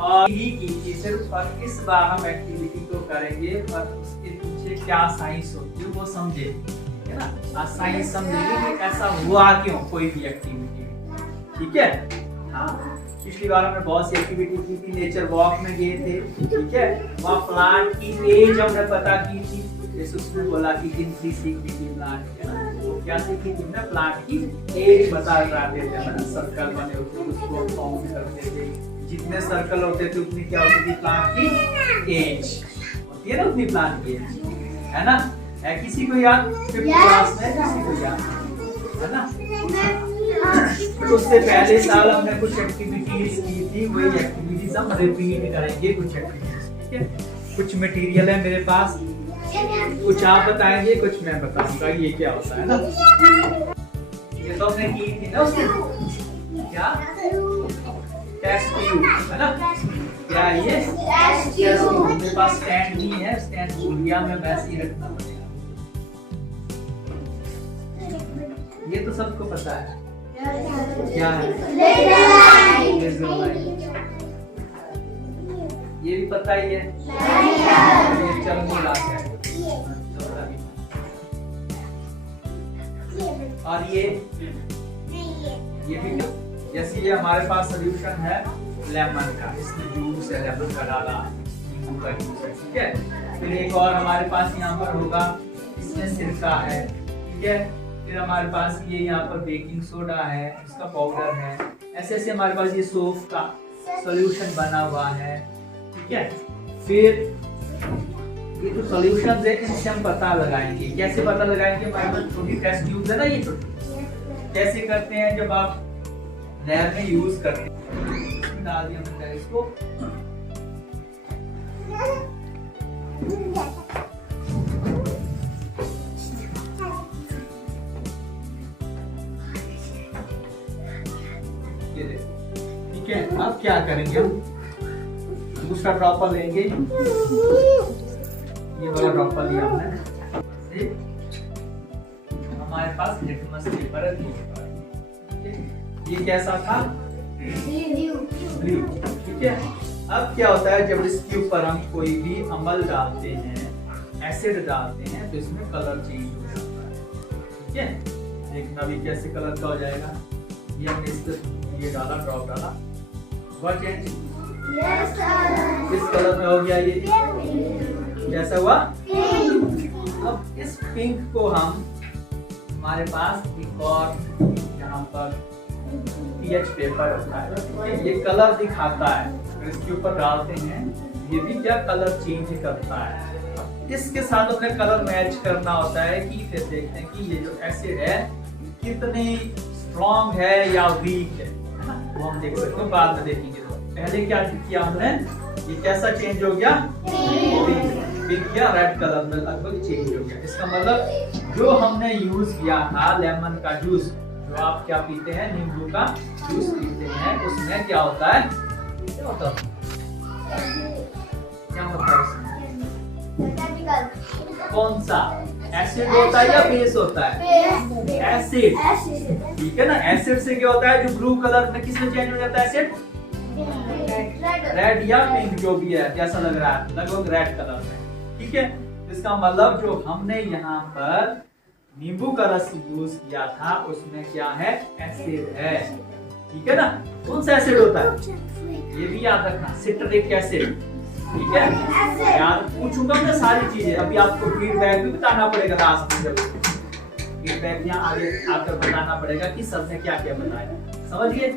और ही की थी सिर्फ, और इस बार हम एक्टिविटी को करेंगे पर उसके पीछे क्या साइंस होती है वो समझे, है ना। साइंस समझेंगे कि ऐसा हुआ क्यों कोई भी एक्टिविटी, ठीक है। हाँ, पिछली बार हमने बहुत सी एक्टिविटी की थी, नेचर वॉक में गए थे, ठीक है। वहाँ प्लांट की एज हमने पता की थी, जैसे उसने बोला कि गिनती सीखी थी प्लांट, है ना। तो क्या सीखी थी ना, प्लांट की एज बता रहे थे, है ना। सर्कल बने होते उसको काउंट करते थे, जितने सर्कल होते थे उतनी क्या होती थी प्लांट की एज होती है ना, उतनी प्लांट की एज, है ना। है किसी को याद? 5th क्लास में किसी को याद, है ना। तो उससे पहले साल हमने कुछ एक्टिविटीज की थी, वही एक्टिविटीज हम रिपीट करेंगे, कुछ एक्टिविटीज, ठीक है। कुछ मटेरियल है मेरे पास, कुछ आप बताएंगे, कुछ मैं बताऊंगा ये क्या होता है ना। ये तो हमने की थी ना उसमें, क्या टेस्ट ट्यूब, है ना। क्या ये टेस्ट ट्यूब, मेरे पास स्टैंड नहीं है, स्टैंड भूल गया मैं, वैसे ही रखना पड़ेगा। ये तो सबको पता है क्या है, ये भी पता ही है, ये चल नहीं रहा है। और ये भी, जैसे ये हमारे पास सोल्यूशन है लेमन का, इसमें जूस है लेमन का डाला, नींबू का जूस है, ठीक है। फिर एक और हमारे पास यहाँ पर होगा, इसमें सिरका है, ठीक है। फिर हमारे पास ये यहाँ पर बेकिंग सोडा है, इसका पाउडर है, ऐसे ऐसे हमारे पास ये सोप का सॉल्यूशन बना हुआ है, ठीक है। फिर ये जो सॉल्यूशंस है इनसे हम पता लगाएंगे, कैसे पता लगाएंगे, हमारे पास छोटी टेस्ट ट्यूब्स है ना, ये छोटी, कैसे करते हैं जब आप लैब में यूज करते हैं। डाल दिया हमने इसको, ठीक है। अब क्या करेंगे, हम दूसरा ड्रॉपर लेंगे, ये वाला ड्रॉपर लिया हमने, हमारे पास लिटमस पेपर है, ये कैसा था, ब्लू, ठीक है। अब क्या होता है, जब इसके ऊपर हम कोई भी अम्ल डालते हैं, एसिड डालते हैं, तो इसमें कलर चेंज हो जाता है, ठीक है। देखना भी कैसे कलर का हो जाएगा, ये हमने ये डाला, ड्रॉप डाला, हुआ चेंज, किस कलर में हो गया, ये कैसा हुआ। अब इस पिंक को हम, हमारे पास एक और यहाँ पर पीएच पेपर होता है, ये कलर दिखाता है, तो इसके ऊपर डालते हैं, ये भी क्या कलर चेंज करता है। इसके साथ अपने कलर मैच करना होता है कि फिर देखते हैं कि ये जो एसिड है कितनी स्ट्रॉन्ग है या वीक है, वो हम देख सकते हैं, बाद में देखेंगे। तो पहले क्या किया हमने, ये कैसा चेंज हो गया, पिंक या रेड कलर में लगभग चेंज हो गया। इसका मतलब जो हमने यूज किया था लेमन का जूस, जो आप क्या पीते हैं, नींबू का जूस पीते हैं, उसमें क्या होता है, क्या होता है कौन सा एसिड होता है या बेस होता है, एसिड, ठीक है ना। एसिड से क्या होता है, जो ब्लू कलर में किसमें चेंज हो जाता है एसिड, रेड या पिंक जो भी है, जैसा लग रहा है, लगभग रेड कलर में, ठीक है। इसका मतलब जो हमने यहाँ पर नींबू का रस यूज किया था, उसमें क्या है, एसिड है, ठीक है ना। कौन सा एसिड होता है, ये भी याद रखना, सिट्रिक एसिड, ठीक है। यार पूछूंगा मैं सारी चीजें, अभी आपको फीडबैक भी बताना पड़ेगा लास्ट में, जब फीडबैक यहाँ आगे आकर बताना पड़ेगा कि सबने क्या क्या बताया, समझ गए,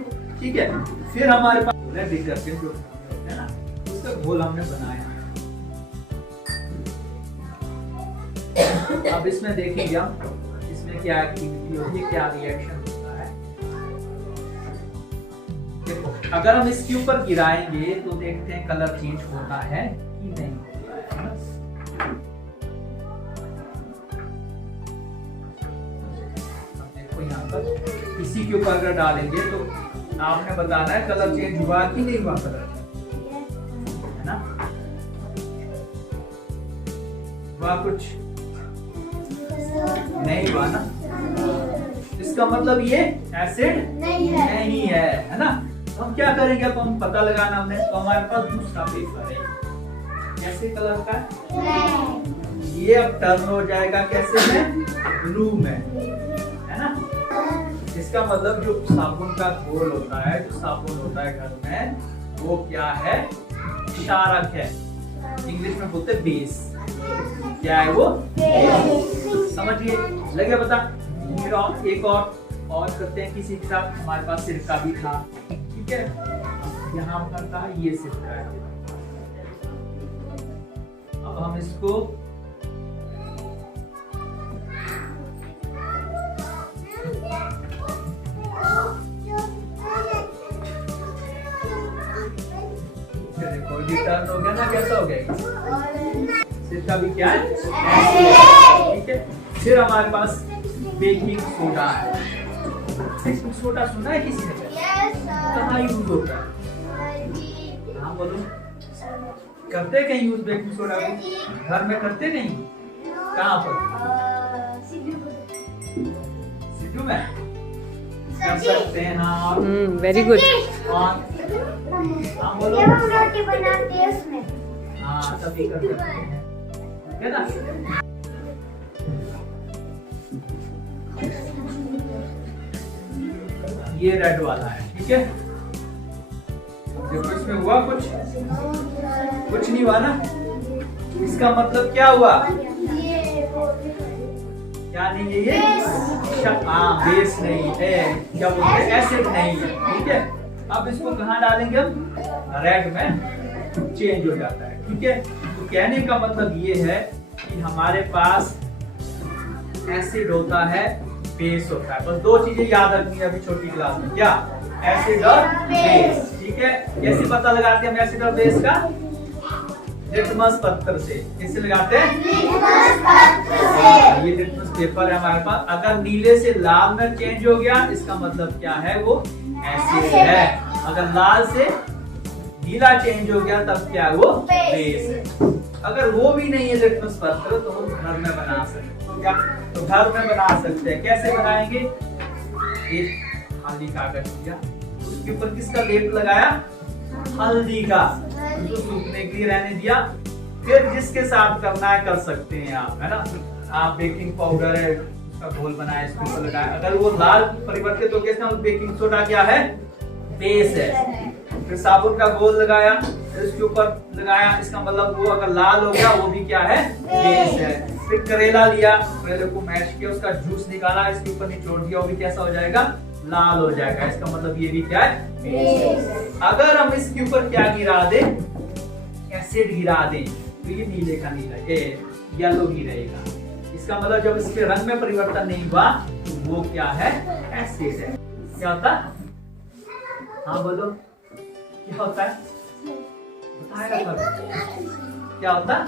ठीक है। फिर हमारे पास डिटर्जेंट जो है ना, उसका घोल हमने बनाया है। अब इसमें देखेंगे हम, इसमें क्या एक्टिविटी होती है, क्या रिएक्शन होता है। देखो, अगर हम इसके ऊपर गिराएंगे तो देखते हैं कलर चेंज होता है कि नहीं होता है ना। देखो यहाँ पर इसी के ऊपर अगर डालेंगे तो आपने बताना है कलर चेंज हुआ कि नहीं हुआ, कलर है ना, हुआ कुछ नहीं हुआ ना, इसका मतलब ये एसिड नहीं है ना। हम क्या करेंगे, अब हम पता लगाना हमने, तो हमारे पास दूसरा पेपर है कैसे कलर का, ये अब टर्न हो जाएगा कैसे में, ब्लू में, है ना। इसका मतलब जो साबुन का घोल होता है, जो साबुन होता है घर में, वो क्या है, क्षारक है, इंग्लिश में बोलते हैं बेस। क्या है वो, समझिए, लगे पता। फिर और एक और करते हैं किसी के साथ। हमारे पास सिरका भी था, ठीक है, यहाँ पर था, ये सिरका है। अब हम इसको टर्न हो गया ना, कैसा हो गया, सिरका भी क्या है, ठीक है। फिर हमारे पास बेकिंग सोडा है। बेकिंग सोडा सुना है किसी ने, कहाँ यूज होता है, हाँ बोलो, करते कहीं यूज बेकिंग सोडा को, घर में करते नहीं, कहाँ पर, सिद्धू में कर सकते हैं। हाँ, वेरी गुड। हाँ बोलो, रोटी बनाते हैं उसमें, हाँ तभी कर सकते हैं, है ना। ये रेड वाला है, ठीक है। देखो इसमें हुआ कुछ नहीं हुआ ना, इसका मतलब क्या हुआ, क्या नहीं है ये, हाँ बेस नहीं है, क्या बोलते हैं, एसिड नहीं है, ठीक है। अब इसको कहाँ डालेंगे हम, रेड में चेंज हो जाता है, ठीक है। तो कहने का मतलब ये है कि हमारे पास एसिड होता है, बेस होता है, बस दो चीजें याद रखनी है अभी छोटी क्लास में, क्या, एसिड और बेस, ठीक है। कैसे पता लगाते हैं हम एसिड और बेस का, लिटमस पत्थर से। कैसे लगाते हैं, ये लिटमस पेपर है हमारे पास, अगर नीले से लाल में चेंज हो गया, इसका मतलब क्या है, वो एसिड है। अगर लाल से नीला चेंज हो गया, तब क्या है, वो बेस है। अगर वो भी नहीं है लिटमस पत्थर, तो हम घर में बना सकते हैं, तो क्या, तो घर में बना सकते हैं। कैसे बनाएंगे, एक खाली कागज लिया, उसके ऊपर किसका लेप लगाया, हल्दी का, उसको सूखने के लिए रहने दिया। फिर जिसके साथ करना है कर सकते हैं आप, है ना। आप बेकिंग पाउडर है, उसका घोल बनाया, इसके ऊपर लगाया, अगर वो लाल परिवर्तित हो गया, बेकिंग सोडा क्या है, बेस है। फिर साबुन का घोल लगाया, फिर इसके ऊपर लगाया, इसका मतलब वो अगर लाल हो गया, वो भी क्या है, बेस है। फिर करेला लिया, करेले को मैश किया, उसका जूस निकाला, इसके ऊपर निचोड़ दिया, वो भी कैसा हो जाएगा, लाल हो जाएगा, इसका मतलब ये भी क्या है, बेस। अगर हम इसके ऊपर क्या गिरा दें, एसिड गिरा दें, तो ये नीले का नीला, येलो ही रहेगा। इसका मतलब जब इसके रंग में परिवर्तन नहीं हुआ, तो वो क्या है, एसिड है। क्या होता है, हाँ बोलो, क्या होता है, बताएगा कब, क्या होता है,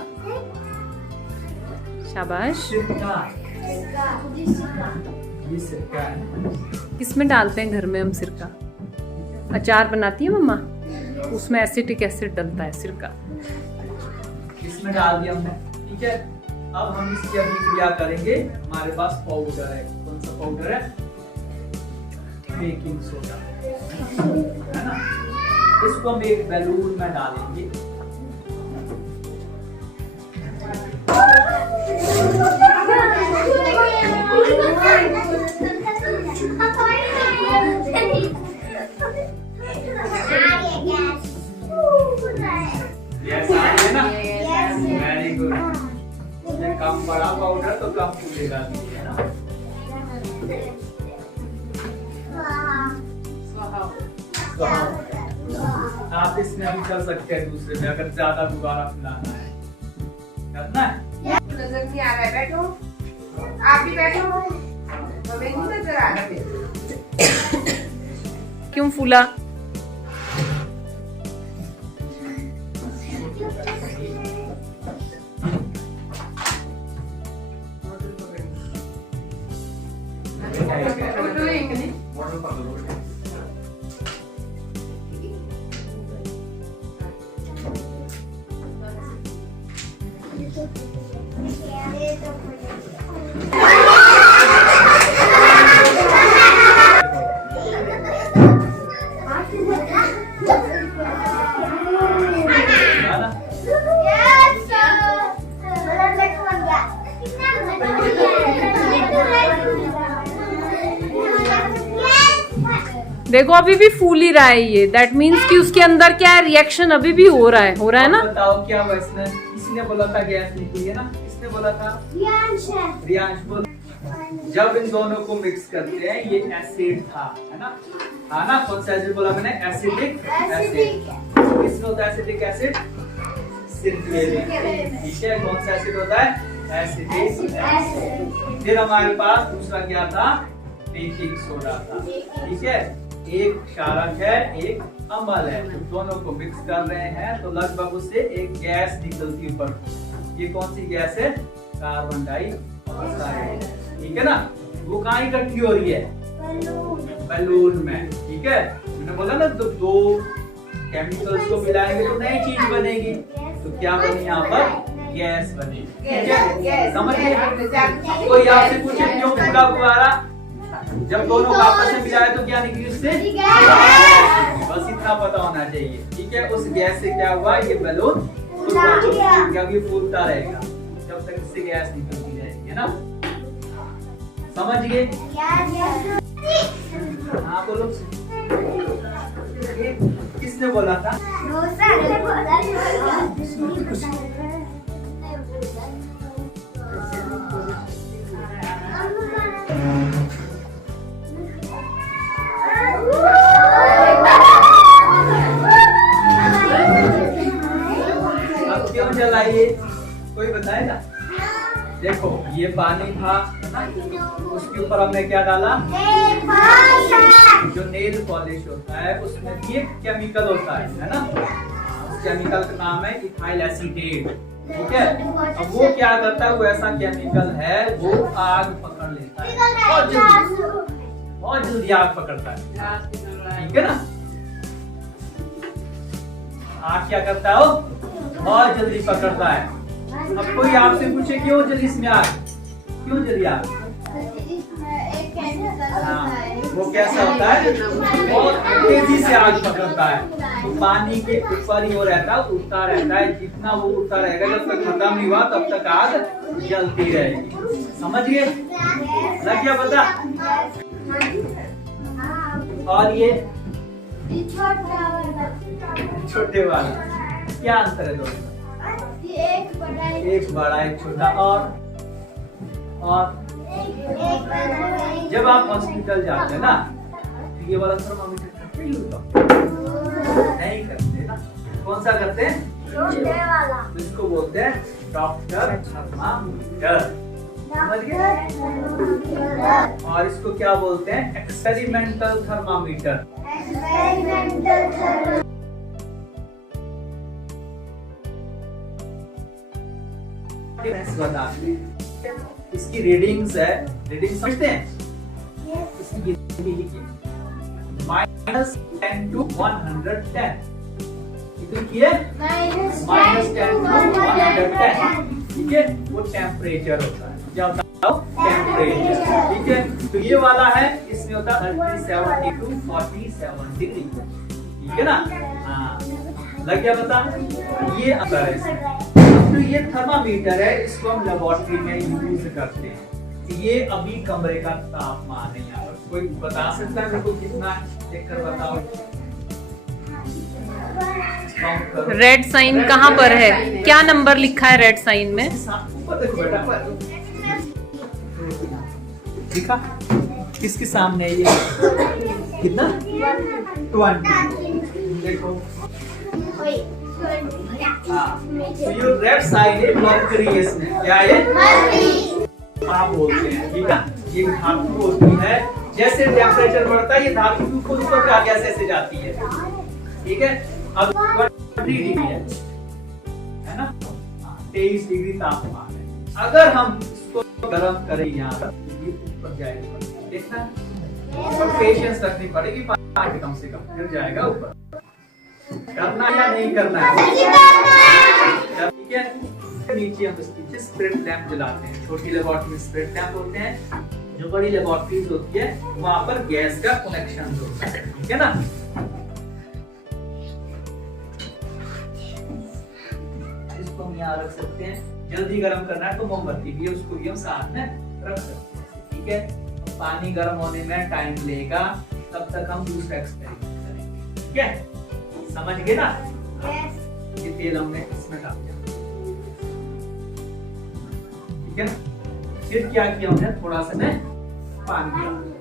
शाबाश। सिरका, ये सिरका है। किसमें डालते हैं घर में हम सिरका, अचार बनाती है मम्मा, उसमें एसिटिक एसिड डलता है सिरका, इसमें डाल दिया हमने, ठीक है। अब हम इसकी अभी क्रिया करेंगे। हमारे पास पाउडर है, कौन सा पाउडर है, बेकिंग सोडा, है ना। इसको हम एक बैलून में डालेंगे, ना, वेरी गुड। कम बड़ा पाउडर तो कम फूलेगा भी, है ना। आप इसमें भी कर सकते हैं दूसरे में, अगर ज्यादा दोबारा फुलाना है, करना है। नजर नहीं आ रहा है, बैठो, आप भी बैठो, हमें नहीं नजर आ रहा है। क्यों फूला, देखो अभी भी फूल ही रहा है ये, दैट मीन्स कि उसके अंदर क्या है, रिएक्शन अभी भी हो रहा है ना। बताओ क्या हुआ इसने? किसी ने बोला था गैस निकली है ना, किसने बोला था? रियांश बोल। जब इन दोनों को मिक्स करते हैं ये एसिड था, है ना? हाँ ना, कौन सा एसिड बोला मैंने? Acidic acid. किसमें होता है एसिडिक एसिड? सिरके में। ठीक है, कौन सा एसिड होता है? Acidic acid. फिर हमारे पास दूसरा क्या था? बेकिंग सोडा था। ठीक है, एक क्षारक है एक अम्ल है, दोनों को मिक्स कर रहे हैं तो लगभग उससे एक गैस निकलती ऊपर। ये कौन सी गैस है? Carbon dioxide. ठीक है ना, वो कहाँ इकट्ठी हो रही है? बलून में। ठीक है, मैंने बोला ना दो केमिकल्स को मिलाएंगे तो नई चीज बनेगी। तो क्या बनी यहाँ पर? गैस बनी। ठीक है, समझ गए? कोई आपसे पूछे क्यों पूरा गुब्बारा? जब दोनों आपस में मिलाए तो क्या निकली उससे? बस इतना पता होना चाहिए। ठीक है, उस गैस से क्या हुआ? ये बलून फूलता रहेगा जब तक इससे गैस निकलती रहेगी, है ना? समझ गए? हाँ बोलो। किसने बोला था? अब क्यों जलाइए? कोई बताएगा? देखो ये पानी था, उसके ऊपर हमने क्या डाला? जो नेल पॉलिश होता है उसमें भी एक केमिकल होता है ना? उस केमिकल का नाम है इथाइल एसीटेट। ठीक है, अब वो क्या करता है? वो ऐसा केमिकल है वो आग पकड़ लेता है बहुत जल्दी आग पकड़ता है। ठीक है ना, आग क्या करता है? बहुत जल्दी पकड़ता है। अब कोई आपसे पूछे क्यों जली इसमें आग? क्यों जली आग? वो कैसा होता है? बहुत तेजी से आग पकड़ता है। तो पानी के ऊपर ही वो रहता है, उड़ता रहता है। जितना वो उड़ता रहेगा जब तक खत्म नहीं हुआ तब तक आग जलती रहेगी। समझ गए? लग गया पता? और ये छोटे वाला क्या अंतर है दोनों? एक बड़ा एक छोटा। और जब आप हॉस्पिटल जाते हैं ना तो ये वाला थर्मामीटर करते ही नहीं करते ना? कौन सा करते हैं? इसको बोलते हैं डॉक्टर थर्मामीटर। समझ गए? और इसको क्या बोलते हैं? Experimental thermometer. बताते हैं इसकी रीडिंग्स है। रीडिंग समझते हैं? -10 to 110 कितनी है? -10 to 110। ठीक है, वो टेम्परेचर होता है। क्या होता है? टेम्परेचर। ठीक है, तो ये वाला है, इसमें होता है 37 to 47 डिग्री। ठीक है ना? हाँ, लग गया पता? ये अंतर है इसमें। तो ये थर्मामीटर है, इसको हम लेबोरेटरी में यूज करते हैं। ये अभी कमरे का तापमान है। यहाँ पर कोई बता सकता है मेरे को कितना? देखकर बताओ। रेड साइन कहाँ पर है? क्या नंबर लिखा है रेड साइन में? ऊपर देखो बेटा, दिखा किसके सामने है ये? कितना? 20। देखो ये रेड साइड है, मरकरी है इसमें। क्या है? आप बोलते हैं। ठीक है, ये धातु होती है। जैसे टेम्परेचर बढ़ता है ये धातु खुद ऊपर का गैस ऐसे जाती है। ठीक है, अब 20 डिग्री है ना? 23 डिग्री तापमान है। अगर हम इसको गर्म करें यहाँ पर ऊपर जाएगा, देखना पेशेंस रखनी पड़ेगी। पानी कम से कम गिर जाएगा ऊपर। करना या नहीं करना है? ठीक है, नीचे हम इसके स्प्रिट लैंप जलाते हैं। छोटी लेबोरेटरी में स्प्रिट लैंप होते हैं, जो बड़ी लेबोरेटरीज होती है वहां पर गैस का कनेक्शन होता है। ठीक है ना? इसको हम यहाँ रख सकते हैं। जल्दी गर्म करना है तो मोमबत्ती भी है, उसको भी हम साथ में रख सकते हैं। ठीक है, पानी गर्म होने में टाइम लेगा, तब तक हम दूसरा एक्सपेरिमेंट करेंगे। ठीक है, समझ गए ना? ये तेल हमने इसमें डाल दिया, ठीक है ना? फिर क्या किया हमने, थोड़ा सा ना पानी डाल दिया।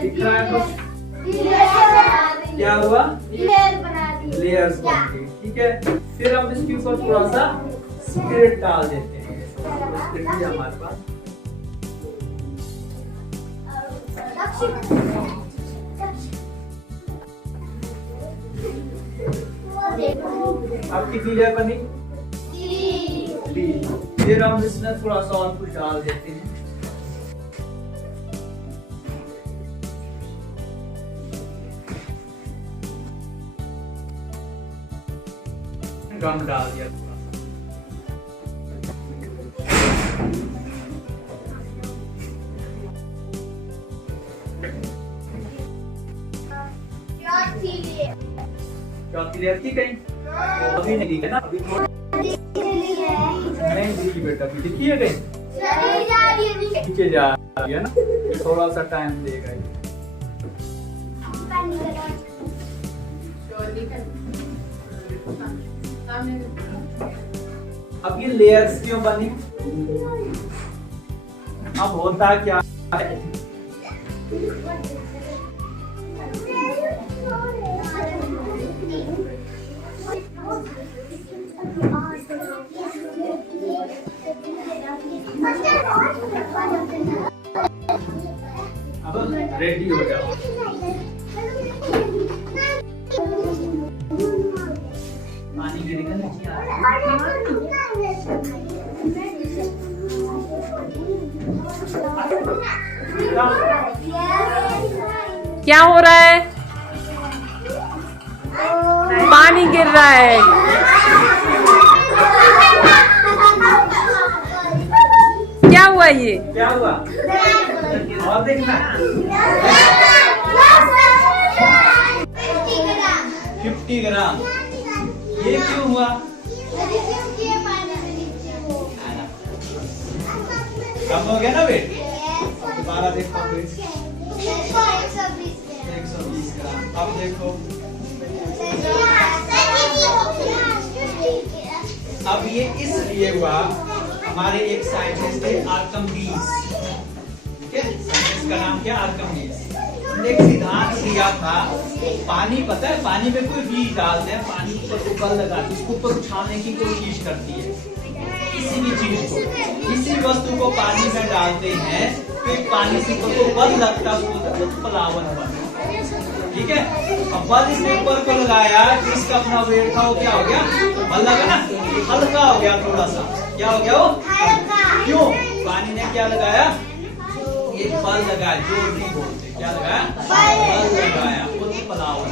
दिख रहा है आपको? क्या हुआ? लेयर्स बन गई। ठीक है, फिर हम इसके ऊपर थोड़ा सा स्पिरिट डाल देते हैं। स्पिरिट है हमारे पास। अब कितनी लेयर बनी? 3। फिर हम इसमें थोड़ा सा और कुछ डाल देते हैं। गम डाल दिया थोड़ा सा। चौथी लेयर की कहीं अभी नहीं दिखा ना, अभी थोड़ा नहीं दिखी बेटा, अभी दिखी है कहीं नीचे जा रही है ना, थोड़ा सा टाइम देगा ये। अब ये लेयर्स क्यों बनी? अब होता क्या है, अब रेडी हो जाओ। पानी गिरेगा नीचे आ क्या हो रहा है? पानी गिर रहा है। क्या हुआ ये? क्या हुआ? और देखना 50 ग्राम। ये क्यों हुआ? कम हो गया ना वेट? दोबारा देखो प्लीज। 120 ग्राम। अब देखो, अब ये इसलिए हुआ, हमारे एक साइंटिस्ट थे आर्किमिडीज, ठीक है? साइंटिस्ट का नाम क्या? आर्किमिडीज। उन्होंने एक सिद्धांत दिया था, पानी, पता है पानी में कोई चीज डालते हैं, पानी के ऊपर बल लगाते हैं, उसको ऊपर उछालने की कोशिश करती है, किसी भी चीज को, किसी वस्तु को पानी में डालते हैं तो एक पानी से ऊपर को बल लगता है, उसको प्लावन बनता है। ठीक है, अब बल इसने ऊपर को लगाया, जिसका अपना वेट था वो क्या हो गया? बल लगा ना, हल्का हो गया थोड़ा सा। क्या हो गया वो? क्यों? पानी ने क्या लगाया? ये बल लगाया, जोर नहीं बोलते, क्या लगाया? बल लगाया, उत्प्लावन,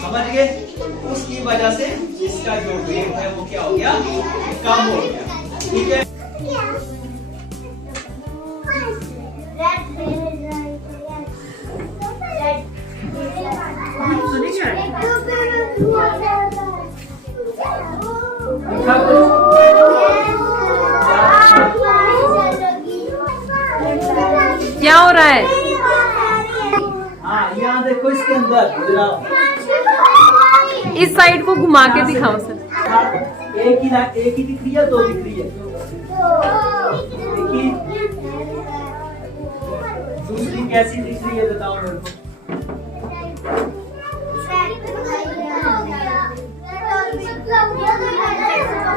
समझ गए? उसकी वजह से इसका जो वेट है वो क्या हो गया? कम हो गया। ठीक है, क्या हो रहा है? हाँ यहाँ देखो, इसके अंदर इस साइड को घुमा के दिखाओ सर। एक ही दिख रही है, 2 दिख रही है? एक ही। दूसरी कैसी दिख रही है बताओ मेरे को।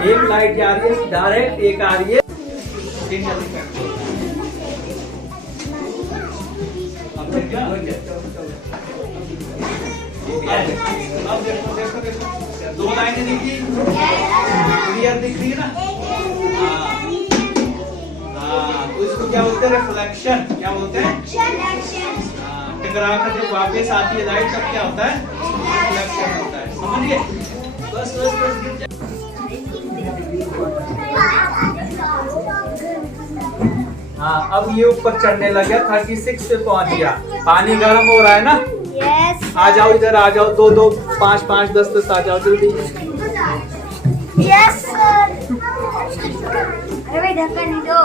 एक लाइट जा रही है डायरेक्ट, एक आ रही है अब देखो, 2 लाइनें दिखी, क्लियर दिख रही है ना? हाँ, तो इसको क्या बोलते हैं? रिफ्लेक्शन। क्या बोलते हैं? टकरा कर जब वापस आती है लाइट, तब क्या होता है? रिफ्लेक्शन होता है। समझिए? बस हाँ, अब ये ऊपर चढ़ने लग गया, 36 पे पहुंच गया। पानी गर्म हो रहा है ना? आ जाओ इधर, आ जाओ, 2 2 5 5 10 10 आ जाओ जल्दी। Yes sir. अरे भाई धक्का नहीं दो।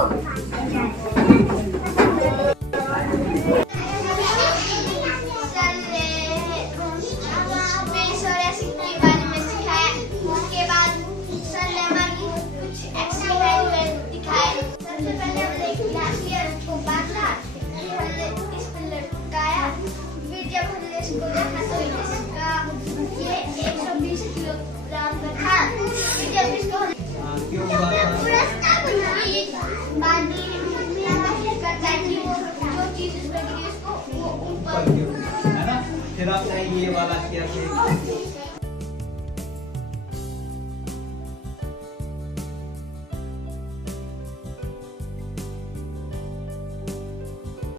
क्यों हुआ था? ऊपर क्यों? है ना? फिर आपने ये वाला किया कि